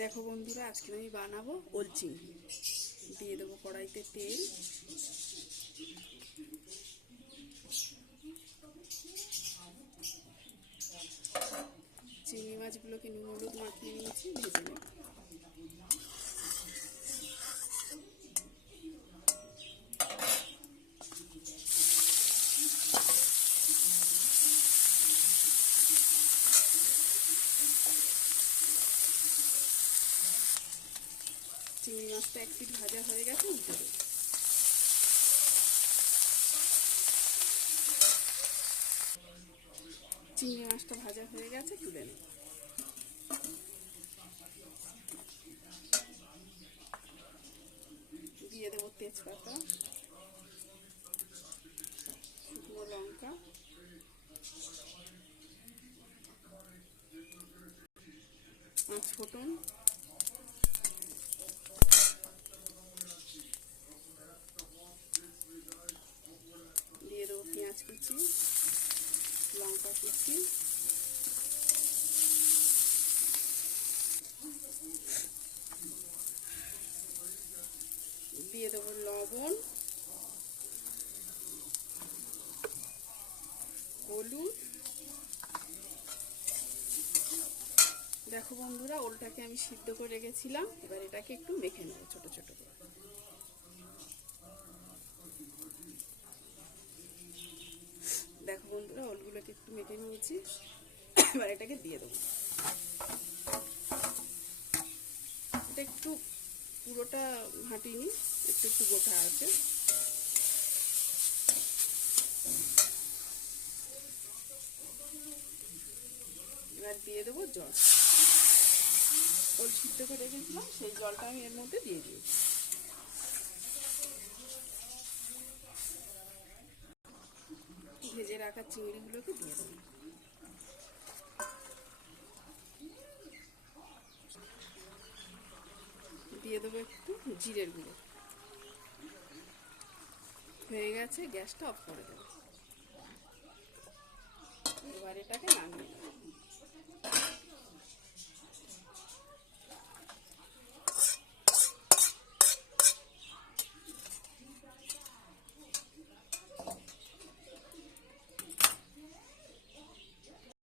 দেখো বন্ধুরা, আজকে আমি বানাবো ওল চিংড়ি। দিয়ে দেবো কড়াইতে তেল, চিংড়ি মাছগুলোকে নুন হলুদ মাখিয়ে নিয়েছি, ভেজে নেব। চিংড়ি মাছটা এক পিঠ ভাজা হয়ে গেছে, উল্টে দেবো। চিংড়ি মাছটা ভাজা হয়ে গেছে, তুলে নেব। দিয়ে দেবো তেজপাতা, শুকনো লঙ্কা, পাঁচ ফোড়ন, দিয়ে দেবো পেঁয়াজ কুচি, লঙ্কা কুচি, দিয়ে দেবো লবণ, হলুদ। দেখো বন্ধুরা, ওলটাকে আমি সিদ্ধ করে রেখেছিলাম, এবার এটাকে একটু মেখে নেবো ছোট ছোট করে। দেখো বন্ধুরা, ওলগুলোকে একটু মেখে নিয়েছি, এবার এটাকে দিয়ে দেবো। এটা একটু পুরোটা ঘাঁটিনি, একটু একটু গোটা আছে। এবার দিয়ে দেবো জল। ওল সিদ্ধ করে রেখেছিলাম, সেই জলটা আমি এর মধ্যে দিয়ে দিয়েছি। ভেজে রাখা চিংড়িগুলোকে দিয়ে দেবো। দিয়ে দেবো একটু জিরের গুঁড়ো। হয়ে গেছে, গ্যাসটা অফ করে দেবো। এবার এটাকে নামিয়ে নেব।